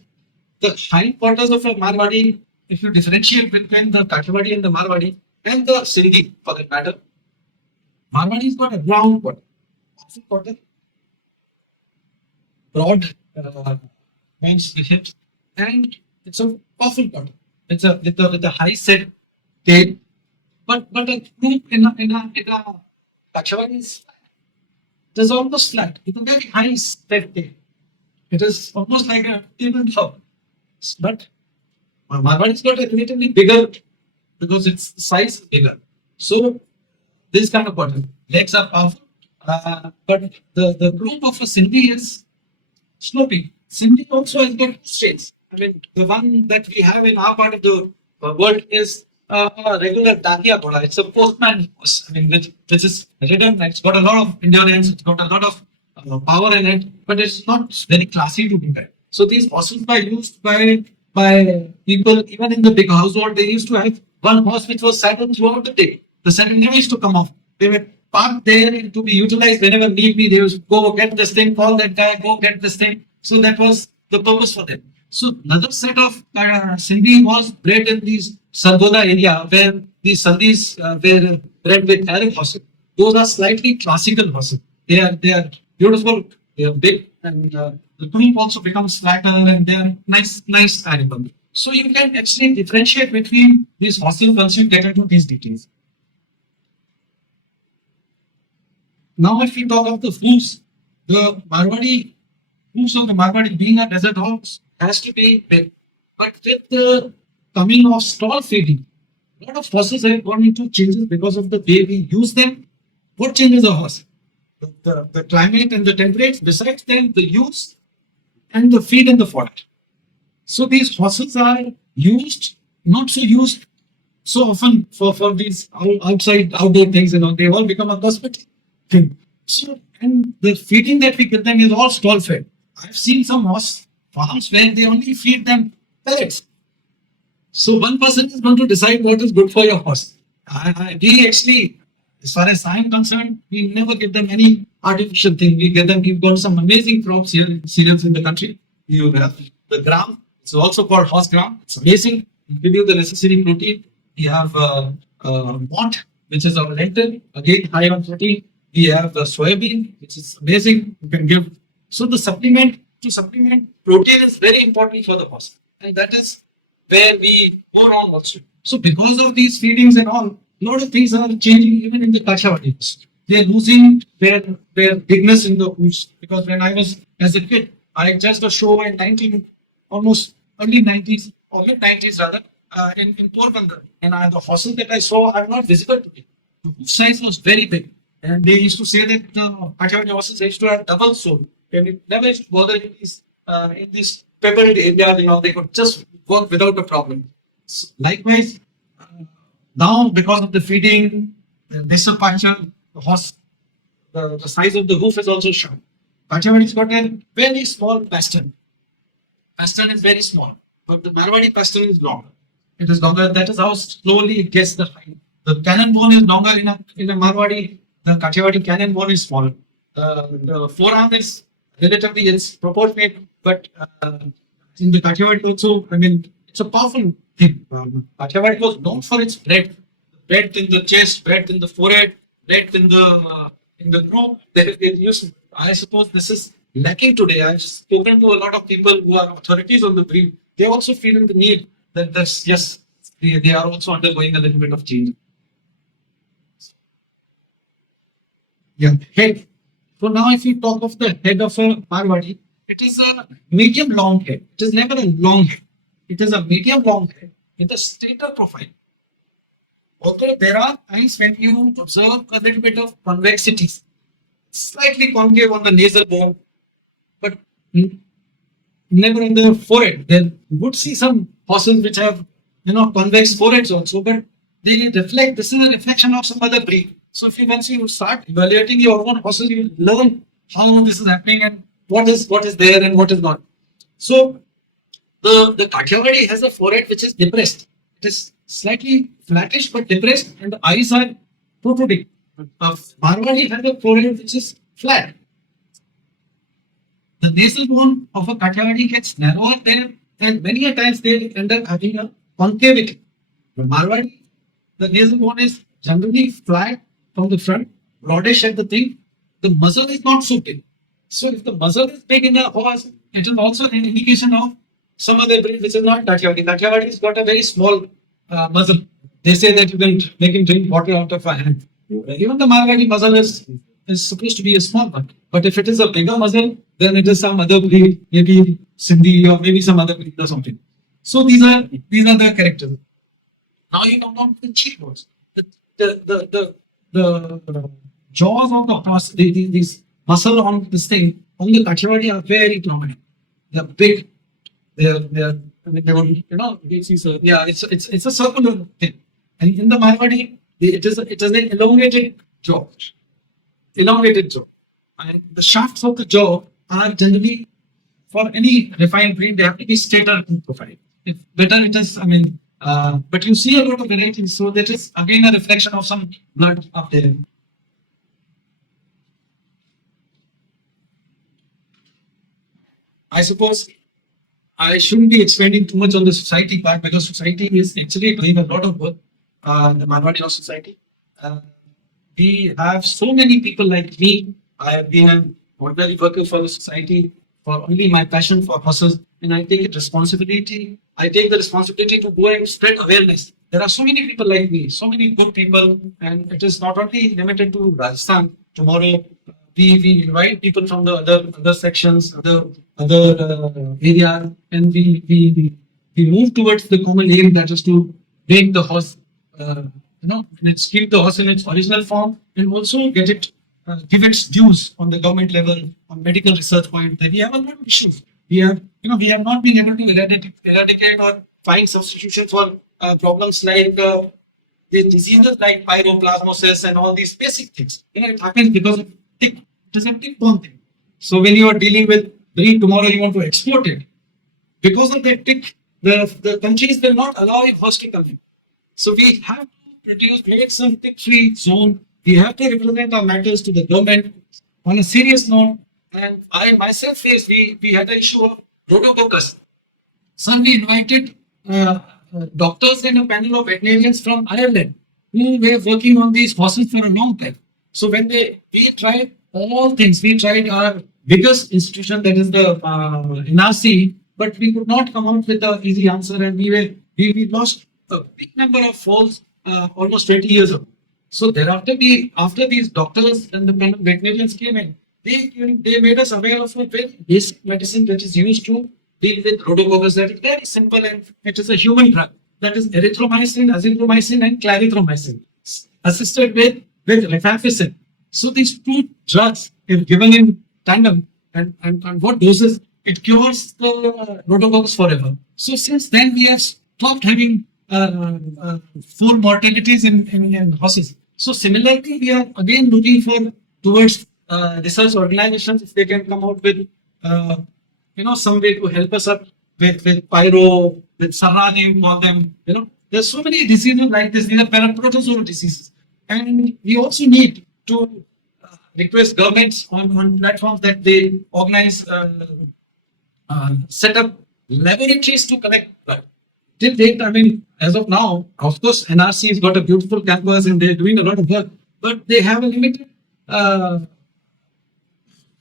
The hindquarters of a Marwari, if you differentiate between the Kathiawadi and the Marwari and the Sindhi for that matter, Marwari's got a round quarter, broad means the hips, and it's a powerful quarter. It's a with a high set tail, but a group in a Kathiawadi is flat. It is almost flat with a very high set tail. It is almost like a tabletop. But Marwari's got a relatively bigger because its size is bigger. So this kind of quarter. Legs are powerful. But the group of a Sindhi is sloping. Sindhi also has got straights. I mean, the one that we have in our part of the world is a regular Dakia Ghoda. It's a postman horse. I mean, which is ridden. It's got a lot of endurance. It's got a lot of power in it, but it's not very classy to do that. So these horses were used by people, even in the big household. They used to have one horse which was saddled throughout the day. The saddle never used to come off. They were parked there to be utilized whenever need be. They used to go get this thing, call that guy, go get this thing. So that was the purpose for them. So another set of Sindhi was bred in these Sargoda area where these Sandhis were bred with carriage horses. Those are slightly classical horses. They are beautiful. They are big, and the tooth also becomes flatter, and they are nice animal. So you can actually differentiate between these horses once you get into these details. Now, if we talk of the hooves, the hooves of the Marwari being a desert horse has to be big. But with the coming of stall feeding, a lot of horses have gone into changes because of the way we use them. What changes a horse? The climate and the temperature, besides them, the use and the feed and the fodder. So these horses are not so used so often for these outdoor things, they all become a cosmetic thing. So, and the feeding that we give them is all stall fed. I've seen some horse farms where they only feed them pellets. So one person is going to decide what is good for your horse. We actually, as far as I'm concerned, we never give them any artificial thing. We've got some amazing crops here, cereals in the country. You have the gram. It's also called horse gram. It's amazing. We give you the necessary protein. We have malt, which is our lentil, again high on protein. We have soybean, which is amazing. You can give. So to supplement protein is very important for the horse, and that is where we go wrong also. So because of these feedings and all, a lot of things are changing even in the Kathiawadi. They are losing their bigness in the hooves. Because when I was as a kid, I judged a show in almost early 90s or mid 90s rather, in Porbandar, and the horses that I saw are not visible today. The hoof size was very big, and they used to say that Kathiawadi horses used to have double sole, and it never used to bother in these pebbled areas. They could just work without a problem. So likewise, now because of the feeding, the disappointment, the horse, the size of the hoof is also shrunk. Kathiawadi's got a very small pastern. Pastern is very small, but the Marwari pastern is longer. It is longer. That is how slowly it gets the height. The cannon bone is longer in a Marwari. The Kathiawadi cannon bone is smaller. The forearm is relatively it's proportionate, but in the Kathiawadi also, I mean, it's a powerful thing. Kathiawadi was known for its breadth in the chest, breadth in the forehead, breadth in the group. They used. I suppose this is lacking today. I've spoken to a lot of people who are authorities on the breed. They also feel the need that they are also undergoing a little bit of change. Yeah, head. So now if you talk of the head of a Marwari, it is a medium long head. It is never a long head. It is a medium long head with a straighter profile. Although there are times when you observe a little bit of convexity, slightly concave on the nasal bone, but never on the forehead. Then you would see some fossils which have, convex foreheads also, but they reflect. This is a reflection of some other breed. So if you once you start evaluating your own fossils, you will learn how this is happening and what is there and what is not. So the Kathiawadi has a forehead which is depressed. It is slightly flattish but depressed, and the eyes are protruding. Marwari has a forehead which is flat. The nasal bone of a Kathiawadi gets narrower there, and many a times they end up having a concavity. The Marwari, the nasal bone is generally flat from the front, broadish at the tip. The muzzle is not so big. So if the muzzle is big in a horse, it is also an indication of some other breed which is not Kathiawadi. Kathiawadi has got a very small muzzle. They say that you can make him drink water out of a hand. Even the Marwari muzzle is supposed to be a small one. But if it is a bigger muzzle, then it is some other breed, maybe Sindhi or maybe some other breed or something. So these are the characters. Now you come down to the cheekbones. The jaws of the horse, these muscle on this thing on the Kathiawadi are very prominent. They're big. They're it's a circular thing. And in the Marwadi, it is an elongated jaw. Elongated jaw. And the shafts of the jaw are generally, for any refined breed, they have to be straighter in profile. If better it is, but you see a lot of varieties, so that is again a reflection of some blood up there. I suppose I shouldn't be expanding too much on the society part, because society is actually doing a lot of work. The Marwari Law Society. We have so many people like me. I have been an ordinary worker for the society for only my passion for horses, and I take it responsibility. I take the responsibility to go and spread awareness. There are so many people like me, so many good people, and it is not only limited to Rajasthan. Tomorrow, we invite people from the other sections, other areas, and we move towards the common aim, that is to make the horse, keep the horse in its original form, and also get it, give its dues on the government level, on medical research point. That we have a lot of issues. We have not been able to eradicate or find substitutions for problems like the diseases like pyroplasmosis and all these basic things. It happens because of tick. It is a tick-borne thing. So when you are dealing with breed, tomorrow you want to export it, because of that tick, the countries will not allow a horse to come in. So we have to create some tick-free zone. We have to represent our matters to the government on a serious note. And I myself faced, we had the issue of rhodococcus. So we invited doctors and a panel of veterinarians from Ireland who were working on these horses for a long time. So when we tried all things, we tried our biggest institution, that is the NRC, but we could not come out with an easy answer, and we lost a big number of foals almost 20 years ago. So thereafter, after these doctors and the veterinarians came in, they made us aware of a very basic medicine that is used to deal with rhodococcus. That is very simple, and it is a human drug. That is erythromycin, azithromycin, and clarithromycin, assisted with rifampicin. So these two drugs, if given in tandem, and what doses, it cures the rhodococcus forever. So since then, we have stopped having foal mortalities in horses. So similarly, we are again looking towards research organizations, if they can come out with some way to help us up with pyro, with sarrani, call them. There's so many diseases like this. These are paraprotozoal diseases, and we also need to request governments on platforms that they organize, set up laboratories to collect blood. Till date, as of now, of course, NRC has got a beautiful campus and they're doing a lot of work, but they have a limited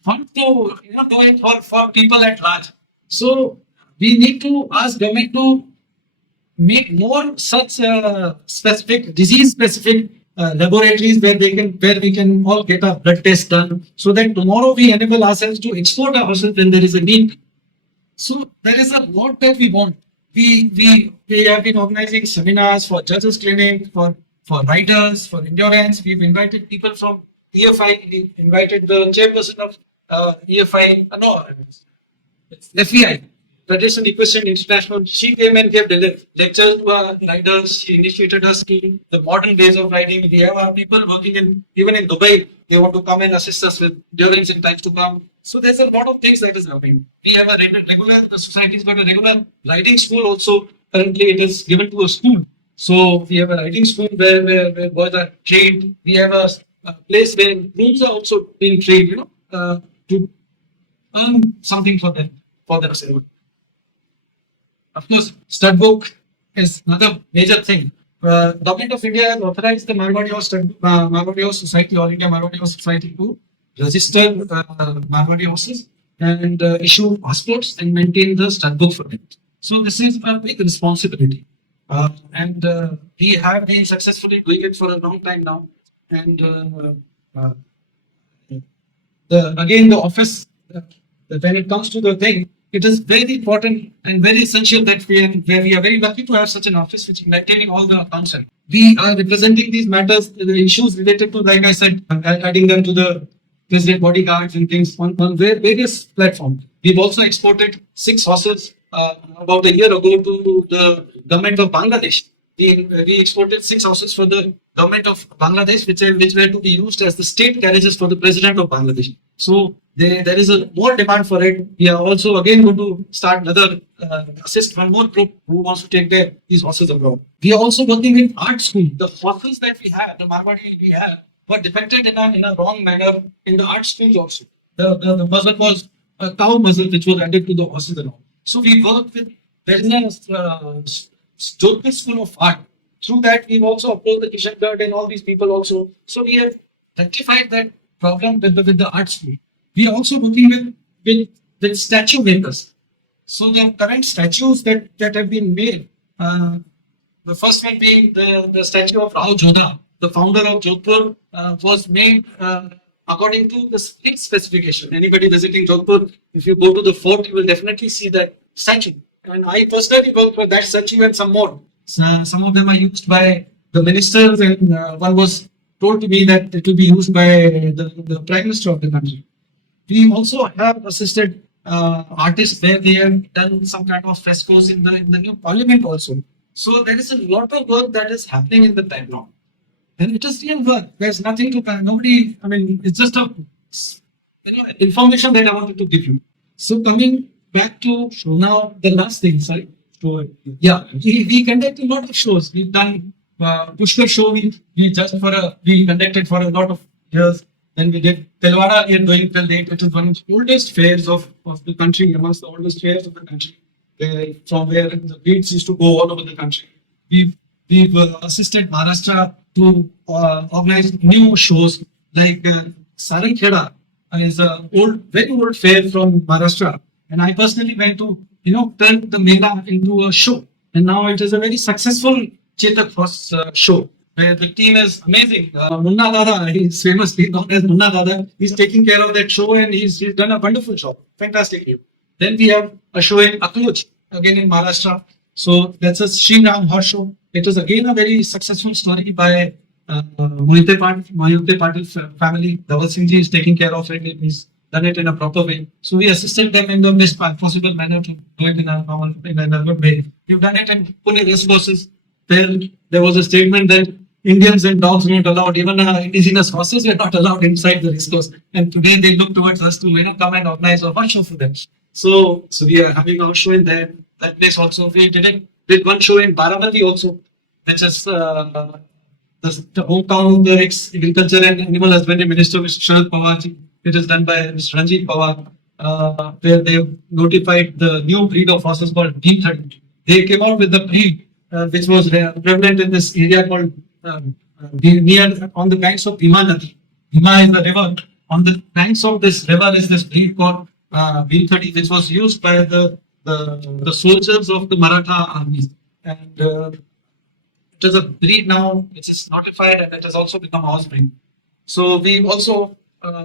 fund to do it for people at large. So we need to ask government to make more such disease-specific laboratories where we can all get our blood tests done, so that tomorrow we enable ourselves to export our horses when there is a need. So there is a lot that we want. We have been organizing seminars for judges clinic, for for riders, for endurance. We've invited people from EFI. We invited the chairperson of EFI. No, it's FEI, Federation Equestrian International. She came and gave lectures to our riders. She initiated us to the modern ways of riding. We have our people working in even in Dubai. They want to come and assist us with endurance in times to come. So there's a lot of things that is happening. We have a regular, the society's got a regular riding school also. Currently, it is given to a school. So we have a riding school where boys are trained. We have a place where grooms are also being trained, to earn something for themselves. Of course, stud book is another major thing. Government of India has authorized the Marwari Horse Society, All India Marwari Horse Society, to register Marwari horses and issue passports and maintain the stud book for it. So this is a big responsibility, and we have been successfully doing it for a long time now. And the office, when it comes to the thing, it is very important and very essential that we are very lucky to have such an office which is maintaining all the accounts. We are representing these matters, the issues related to, like I said, adding them to the president bodyguards and things on various platforms. We've also exported 6 horses about a year ago to the government of Bangladesh. We exported 6 horses for the government of Bangladesh, which were to be used as the state carriages for the president of Bangladesh. So there is a more demand for it. We are also again going to start another assist one more group who wants to take these horses abroad. We are also working in art school. The horses that we have, the Marwari we have, were depicted in a wrong manner in the art schools also. The muzzle was a cow muzzle which was added to the horses and all. So we worked with Jodhpur School of Art. Through that, we've also approached the Gajendra and all these people also. So we have rectified that problem with the art school. We are also working with statue makers. So the current statues that have been made, the first one being the statue of Rao Jodha, the founder of Jodhpur, was made according to the strict specification. Anybody visiting Jodhpur, if you go to the fort, you will definitely see that statue. And I personally worked for that statue and some more. Some of them are used by the ministers, and one was told to me that it will be used by the Prime Minister of the country. We also have assisted artists where they have done some kind of frescoes in the new parliament also. So there is a lot of work that is happening in the background. And it is real work. There's nothing to nobody. I mean, it's just a information that I wanted to give you. So coming back to now, the last thing. Sorry. Yeah, we conduct a lot of shows. We've done Pushkar show. We conducted for a lot of years. Then we did Telwara here doing till date. It is one of the oldest fairs of the country, amongst the oldest fairs of the country. From where the beats used to go all over the country. We've assisted Maharashtra to organize new shows like Sarankheda is a very old fair from Maharashtra, and I personally went to turn the Mela into a show, and now it is a very successful Chetak horse show. Where the team is amazing. Munna Dada, he's famously known as Munna Dada. He's taking care of that show and he's done a wonderful job. Fantastic. Then we have a show in Akluj, again in Maharashtra. So that's a Sri Ram horse show. It was again a very successful story by Mohite Patil family. Pal Singhji is taking care of it. He's done it in a proper way. So we assisted them in the best possible manner to do it in a good way. We've done it in Pune race courses. There was a statement that Indians and dogs were not allowed, even indigenous horses were not allowed inside the race course. And today they look towards us to come and organize a horse show for them. So we are having a show in that place also. We did one show in Baramati also, which is the hometown of the ex-agriculture and animal husbandry minister, Mr. Sharad Pawar. It is done by Mr. Ranjit Pawar, where they notified the new breed of horses called B30. They came out with the breed which was prevalent in this area called near on the banks of Bhima Nadi. Bhima is the river. On the banks of this river is this breed called B30, which was used by the soldiers of the Maratha army. And it is a breed now which is notified, and it has also become a horse breed. So we also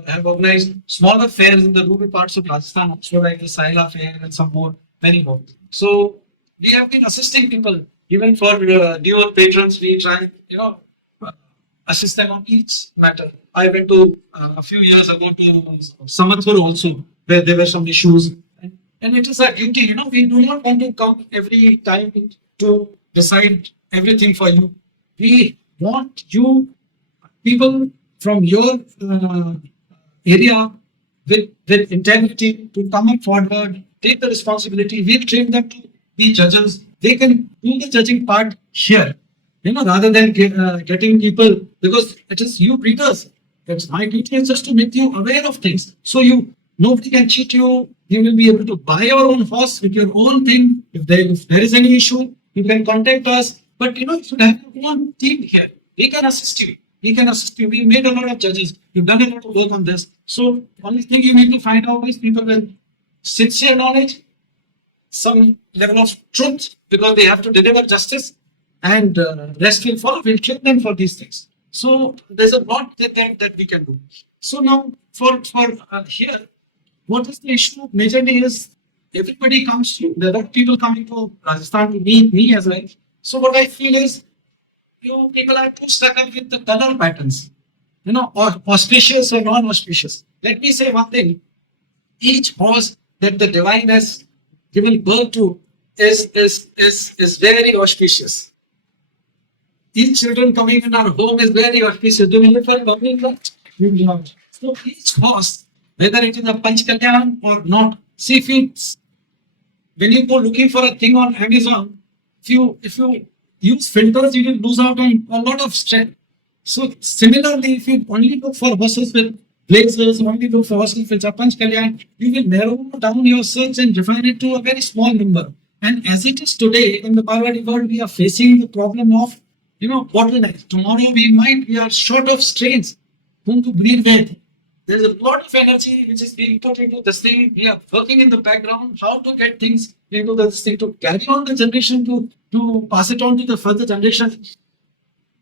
have organized smaller fairs in the rural parts of Rajasthan, also like the Saila fair and some more, many more. So we have been assisting people. Even for newer patrons, we try, assist them on each matter. I went to a few years ago to Samatpur also, where there were some issues. And it is our duty, we do not want to come every time to decide everything for you. We want you, people from your area with integrity to come up forward, take the responsibility. We'll train them to be judges. They can do the judging part here, rather than getting people, because it is you breeders. That's my duty is just to make you aware of things. So nobody can cheat you. You will be able to buy your own horse with your own thing. If there is any issue, you can contact us. But you should have your own team here. We can assist you. We can assist you. We made a lot of judges. We've done a lot of work on this. So only thing you need to find out is people with sincere knowledge, some level of truth, because they have to deliver justice, and rest will follow. We'll train them for these things. So there's a lot that we can do. So now for here, what is the issue majorly is everybody comes to, there are people coming to Rajasthan to meet me as well. So what I feel is, you people are too stuck up with the color patterns, or auspicious or non-auspicious. Let me say one thing. Each horse that the divine has given birth to is very auspicious. Each children coming in our home is very auspicious. Do we look for that? We will not. So each horse, whether it is a Panch Kalyan or not, see when you go looking for a thing on Amazon, if you use filters, you will lose out on a lot of strength. So similarly, if you only look for horses with blazers, only look for horses with Panch Kalyan, you will narrow down your search and refine it to a very small number. And as it is today in the Marwari world, we are facing the problem of bottlenecks. Tomorrow we are short of strains whom to breed with. There's a lot of energy which is being put into this thing. We are working in the background how to get things into this thing, to carry on the generation, to pass it on to the further generation.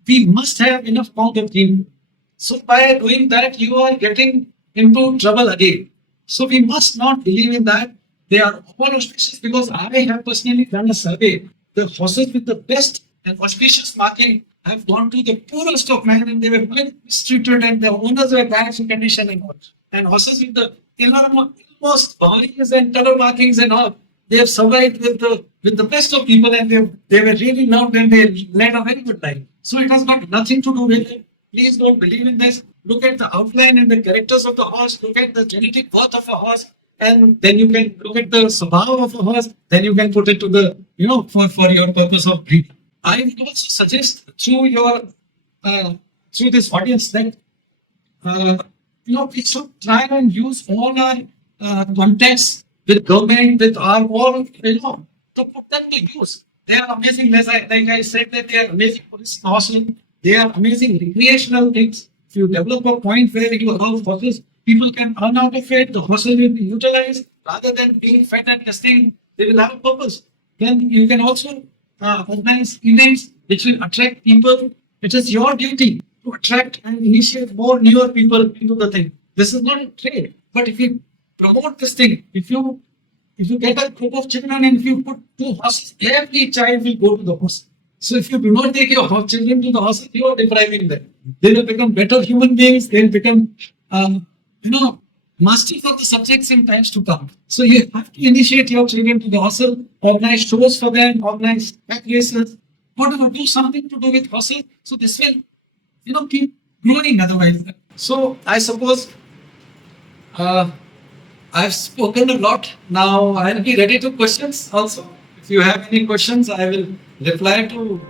We must have enough count of team. So by doing that, you are getting into trouble again. So we must not believe in that. They are all auspicious, because I have personally done a survey. The horses with the best and auspicious marking have gone to the poorest of men, and they were quite mistreated, and the owners were bad in condition and all. And horses with the most boundaries and color markings and all, they have survived with the best of people, and they were really loved, and they led a very good life. So it has got nothing to do with it. Please don't believe in this. Look at the outline and the characters of the horse. Look at the genetic worth of a horse, and then you can look at the swabhava of a horse. Then you can put it to the for your purpose of breeding. I would also suggest through this audience that we should try and use all our contacts with government, with our all, to put them to use. They are amazing. Like I said, that they are amazing police horses. They are amazing recreational things. If you develop a point where you allow horses, people can earn out of it. The horses will be utilized rather than being fed and testing. They will have a purpose. Then you can also organize events which will attract people. It is your duty to attract and initiate more newer people into the thing. This is not a trade, but if you promote this thing, if you get a group of children and if you put 2 horses, every child will go to the horse. So if you do not take your children to the horses, you are depriving them. They will become better human beings. They will become, masters of the subjects in times to come. So you have to initiate your children to the horses, organize shows for them, organize track races, whatever, do something to do with horses. So this will, keep growing otherwise. So I suppose I've spoken a lot. Now I'll be ready to questions also. If you have any questions, I will reply to